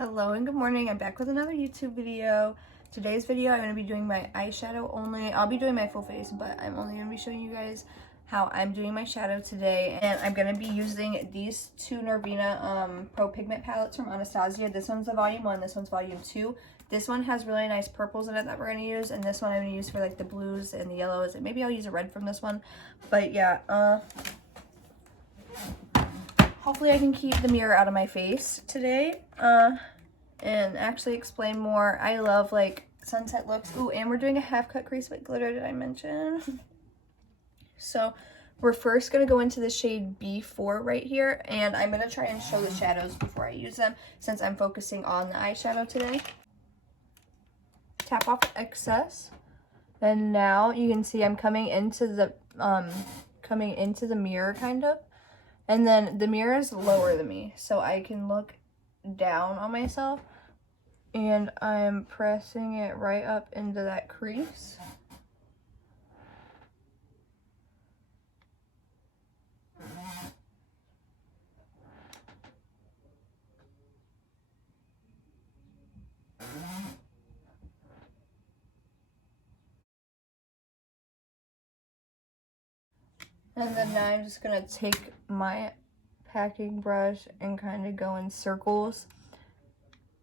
Hello and good morning. I'm back with another YouTube video. Today's video I'm going to be doing my eyeshadow only. I'll be doing my full face, but I'm only going to be showing you guys how I'm doing my shadow today. And I'm going to be using these two Norvina Pro Pigment palettes from Anastasia. This one's the volume 1, this one's volume 2. This one has really nice purples in it that we're going to use, and this one I'm going to use for like the blues and the yellows, and maybe I'll use a red from this one. But yeah, hopefully I can keep the mirror out of my face today and actually explain more. I love like sunset looks. Ooh, and we're doing a half cut crease with glitter, did I mention? So we're first going to go into the shade B4 right here, and I'm going to try and show the shadows before I use them since I'm focusing on the eyeshadow today. Tap off excess, and now you can see I'm coming into the mirror kind of. And then the mirror is lower than me, so I can look down on myself. And I'm pressing it right up into that crease. And then now I'm just going to take my packing brush and kind of go in circles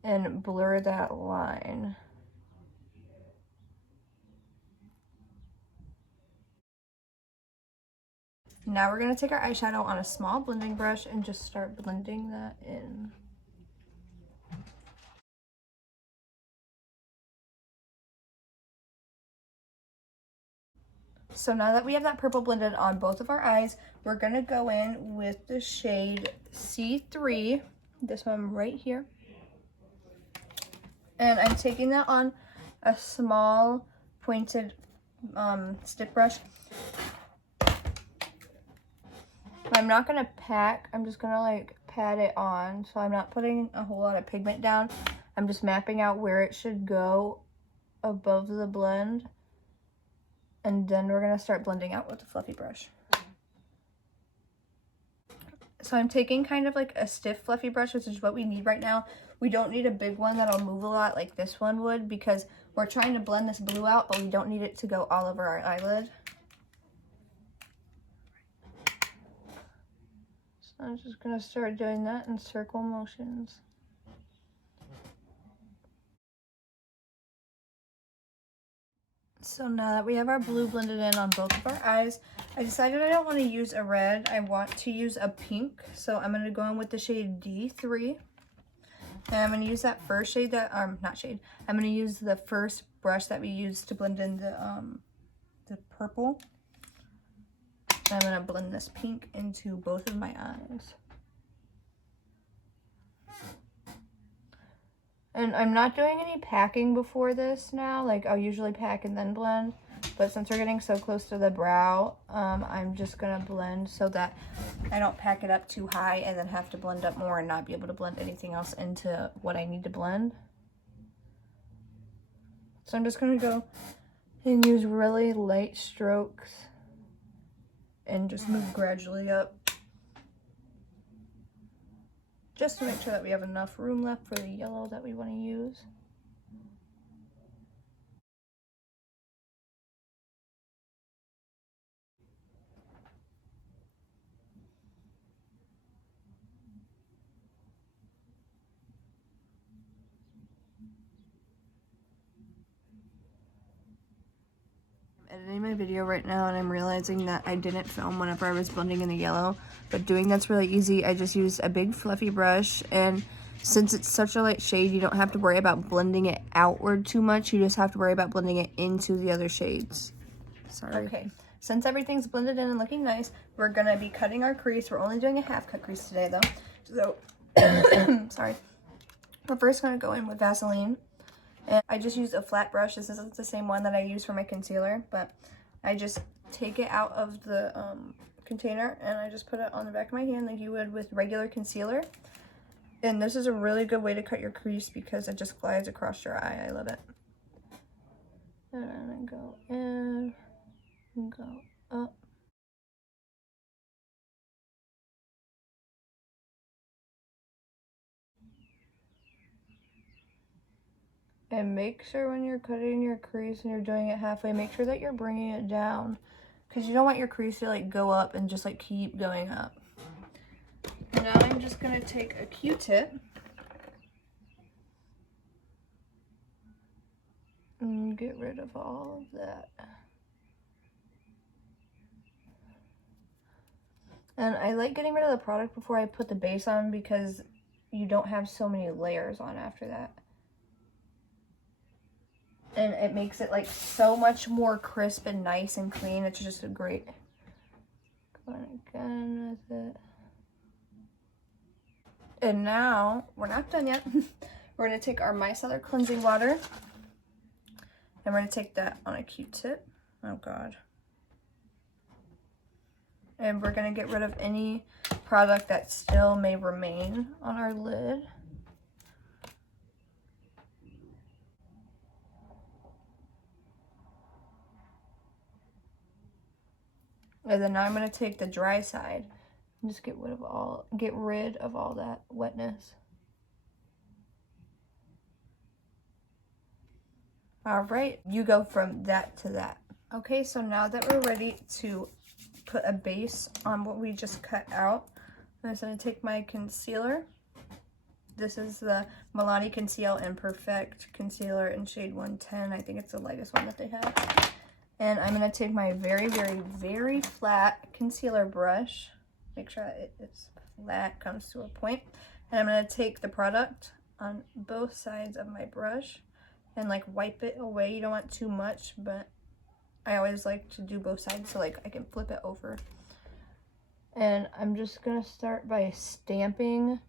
and blur that line. Now we're going to take our eyeshadow on a small blending brush and just start blending that in. So now that we have that purple blended on both of our eyes, we're going to go in with the shade C3, this one right here. And I'm taking that on a small pointed stick brush. I'm not going to pack, I'm just going to like pat it on, so I'm not putting a whole lot of pigment down. I'm just mapping out where it should go above the blend. And then we're going to start blending out with the fluffy brush. So I'm taking kind of like a stiff fluffy brush, which is what we need right now. We don't need a big one that'll move a lot like this one would, because we're trying to blend this blue out, but we don't need it to go all over our eyelid. So I'm just going to start doing that in circle motions. So now that we have our blue blended in on both of our eyes, I decided I don't want to use a red. I want to use a pink. So I'm going to go in with the shade D3. And I'm going to use that first shade that, I'm going to use the first brush that we used to blend in the purple. And I'm going to blend this pink into both of my eyes. And I'm not doing any packing before this now. Like, I'll usually pack and then blend. But since we're getting so close to the brow, I'm just going to blend so that I don't pack it up too high and then have to blend up more and not be able to blend anything else into what I need to blend. So I'm just going to go and use really light strokes and just move gradually up, just to make sure that we have enough room left for the yellow that we want to use. Editing my video right now, and I'm realizing that I didn't film whenever I was blending in the yellow, but doing that's really easy. I just used a big fluffy brush, and since it's such a light shade, you don't have to worry about blending it outward too much. You just have to worry about blending it into the other shades. Sorry. Okay, since everything's blended in and looking nice, we're gonna be cutting our crease. We're only doing a half cut crease today though, so sorry. We're first gonna go in with Vaseline. And I just used a flat brush. This isn't the same one that I use for my concealer, but I just take it out of the container and I just put it on the back of my hand like you would with regular concealer. And this is a really good way to cut your crease because it just glides across your eye. I love it. And I go in and go up. And make sure when you're cutting your crease and you're doing it halfway, make sure that you're bringing it down, because you don't want your crease to like go up and just like keep going up. Now I'm just gonna take a Q-tip and get rid of all of that. And I like getting rid of the product before I put the base on, because you don't have so many layers on after that. And it makes it like so much more crisp and nice and clean. It's just a great. Going again with it. And now we're not done yet. We're gonna take our micellar cleansing water and we're gonna take that on a Q-tip. Oh God. And we're gonna get rid of any product that still may remain on our lid. And then now I'm gonna take the dry side and just get rid of all that wetness. All right, you go from that to that. Okay, so now that we're ready to put a base on what we just cut out, I'm just gonna take my concealer. This is the Milani Conceal and Perfect Concealer in shade 110. I think it's the lightest one that they have. And I'm gonna take my very, very, very flat concealer brush. Make sure that it is flat, comes to a point. And I'm gonna take the product on both sides of my brush and like wipe it away. You don't want too much, but I always like to do both sides so like I can flip it over. And I'm just gonna start by stamping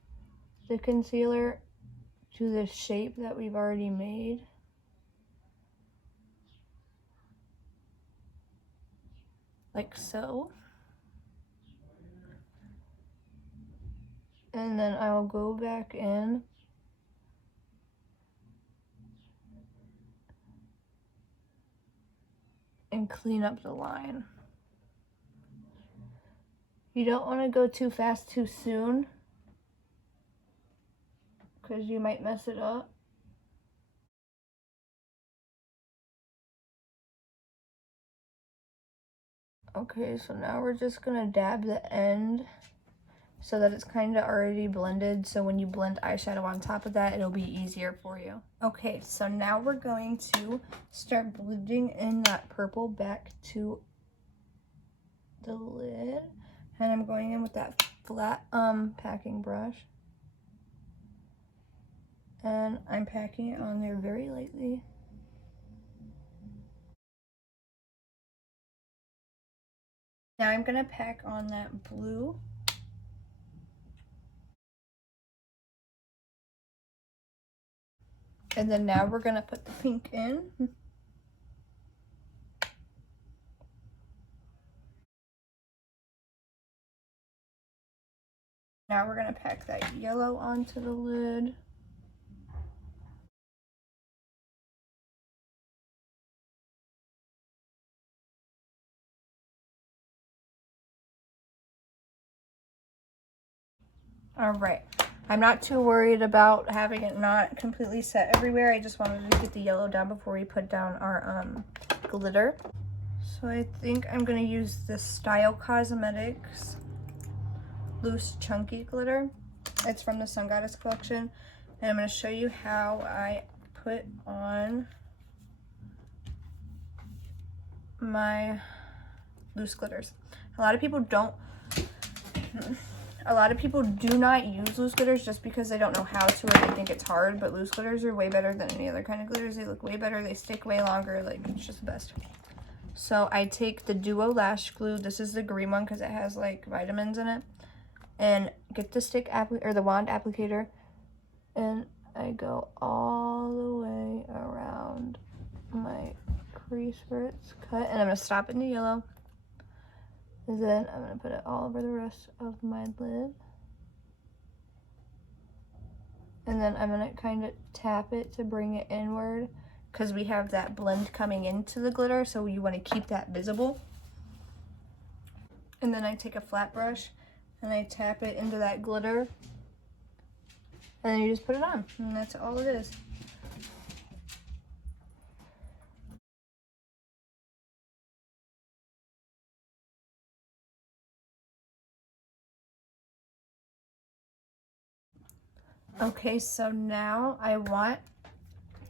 the concealer to the shape that we've already made. Like so. And then I'll go back in and clean up the line. You don't want to go too fast too soon, because you might mess it up. Okay, so now we're just gonna dab the end so that it's kind of already blended, so when you blend eyeshadow on top of that, it'll be easier for you. Okay, so now we're going to start blending in that purple back to the lid, and I'm going in with that flat packing brush, and I'm packing it on there very lightly. Now I'm gonna pack on that blue. And then now we're gonna put the pink in. Now we're gonna pack that yellow onto the lid. All right, I'm not too worried about having it not completely set everywhere. I just wanted to get the yellow down before we put down our glitter. So I think I'm gonna use the Style Cosmetics Loose Chunky Glitter. It's from the Sun Goddess collection. And I'm gonna show you how I put on my loose glitters. A lot of people do not use loose glitters just because they don't know how to, or they think it's hard, but loose glitters are way better than any other kind of glitters. They look way better, they stick way longer, like it's just the best. So I take the Duo Lash Glue. This is the green one because it has like vitamins in it. And get the the wand applicator, and I go all the way around my crease where it's cut, and I'm gonna stop in the yellow. And then I'm gonna put it all over the rest of my lid. And then I'm gonna kind of tap it to bring it inward, because we have that blend coming into the glitter, so you want to keep that visible. And then I take a flat brush and I tap it into that glitter, and then you just put it on, and that's all it is. Okay, so now I want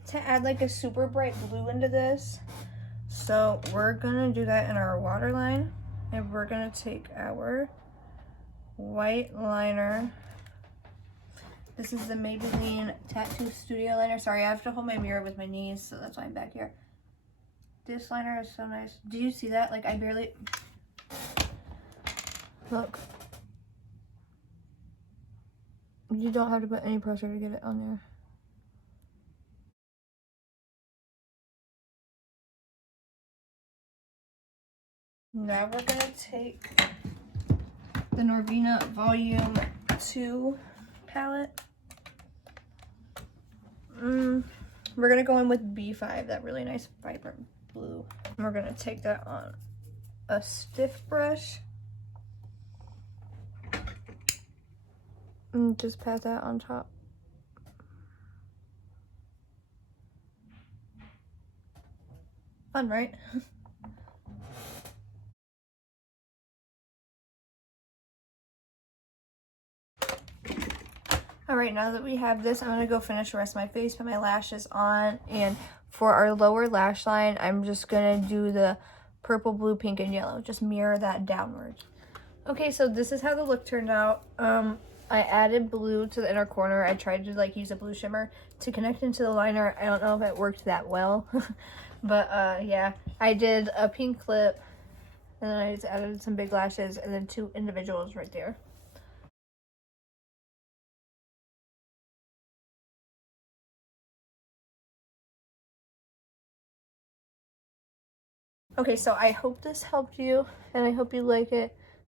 to add like a super bright blue into this. So we're gonna do that in our waterline, and we're gonna take our white liner. This is the Maybelline Tattoo Studio liner. Sorry, I have to hold my mirror with my knees, so that's why I'm back here. This liner is so nice. Do you see that? Like, I barely... Look. You don't have to put any pressure to get it on there. Now we're gonna take the Norvina Volume 2 palette. We're gonna go in with B5, that really nice vibrant blue. And we're gonna take that on a stiff brush and just pat that on top. Fun, right? Alright, now that we have this, I'm going to go finish the rest of my face, put my lashes on, and for our lower lash line, I'm just going to do the purple, blue, pink, and yellow. Just mirror that downwards. Okay, so this is how the look turned out. I added blue to the inner corner. I tried to like use a blue shimmer to connect into the liner. I don't know if it worked that well, but yeah. I did a pink lip, and then I just added some big lashes, and then 2 individuals right there. Okay, so I hope this helped you, and I hope you like it.